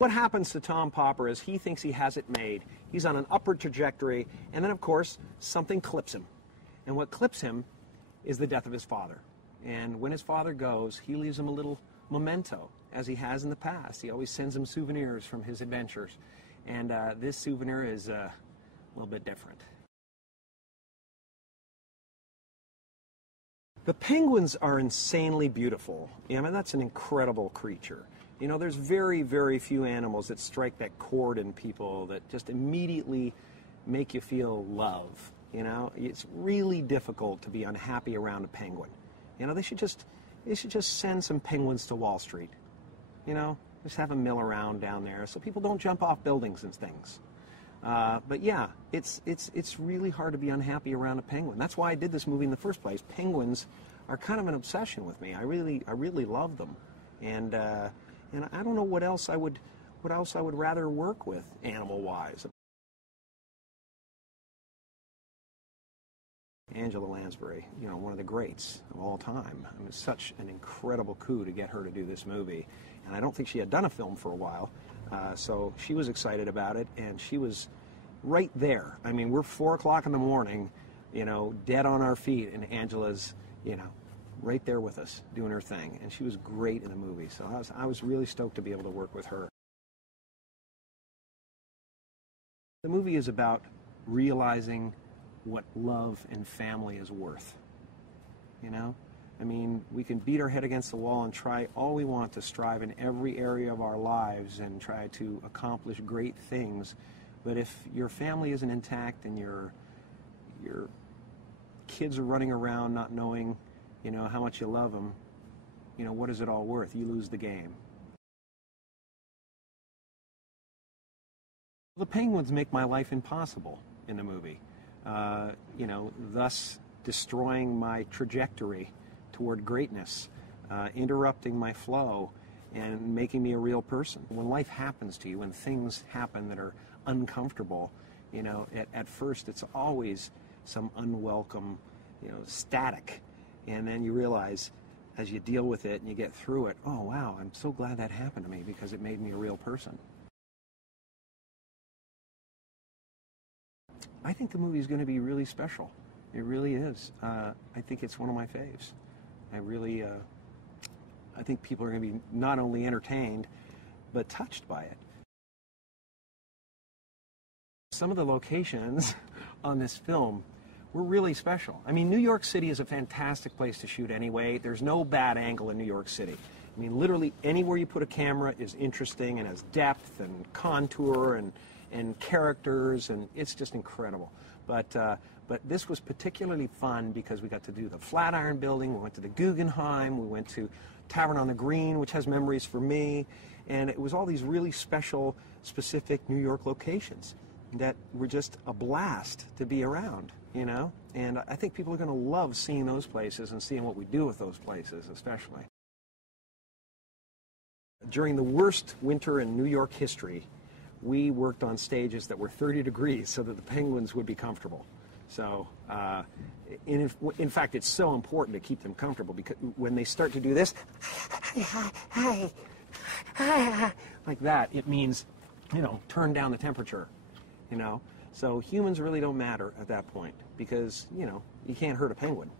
What happens to Tom Popper is he thinks he has it made. He's on an upward trajectory, and then, of course, something clips him. And what clips him is the death of his father. And when his father goes, he leaves him a little memento, as he has in the past. He always sends him souvenirs from his adventures. And this souvenir is a little bit different. The penguins are insanely beautiful. I mean, that's an incredible creature. You know, there's very, very few animals that strike that chord in people that just immediately make you feel love. You know, it's really difficult to be unhappy around a penguin. You know, they should just send some penguins to Wall Street. You know, just have them mill around down there so people don't jump off buildings and things. But yeah, it's really hard to be unhappy around a penguin. That's why I did this movie in the first place. Penguins are kind of an obsession with me. I really love them, and I don't know what else I would rather work with animal-wise. Angela Lansbury, you know, one of the greats of all time. I mean, it's such an incredible coup to get her to do this movie. And I don't think she had done a film for a while, so she was excited about it, and she was right there. I mean, we're 4 o'clock in the morning, you know, dead on our feet, and Angela's, you know, right there with us doing her thing. And she was great in the movie, so I was really stoked to be able to work with her. The movie is about realizing what love and family is worth, you know? I mean, we can beat our head against the wall and try all we want to strive in every area of our lives and try to accomplish great things, but if your family isn't intact and your kids are running around not knowing, you know, how much you love them, you know, what is it all worth? You lose the game. The penguins make my life impossible in the movie. You know, thus destroying my trajectory toward greatness, interrupting my flow, and making me a real person. When life happens to you, when things happen that are uncomfortable, you know, at first it's always some unwelcome, you know, static. And then you realize, as you deal with it and you get through it, oh wow, I'm so glad that happened to me because it made me a real person. I think the movie is going to be really special. It really is. I think it's one of my faves. I think people are going to be not only entertained, but touched by it. Some of the locations on this film were really special. I mean, New York City is a fantastic place to shoot anyway. There's no bad angle in New York City. I mean, literally anywhere you put a camera is interesting and has depth and contour and characters, and it's just incredible. But this was particularly fun because we got to do the Flatiron Building, we went to the Guggenheim, we went to Tavern on the Green, which has memories for me, and it was all these really special, specific New York locations that were just a blast to be around, you know? And I think people are going to love seeing those places and seeing what we do with those places, especially. During the worst winter in New York history, we worked on stages that were 30 degrees so that the penguins would be comfortable. So, in fact, it's so important to keep them comfortable because when they start to do this, like that, it means, you know, turn down the temperature, you know. So humans really don't matter at that point because, you know, you can't hurt a penguin.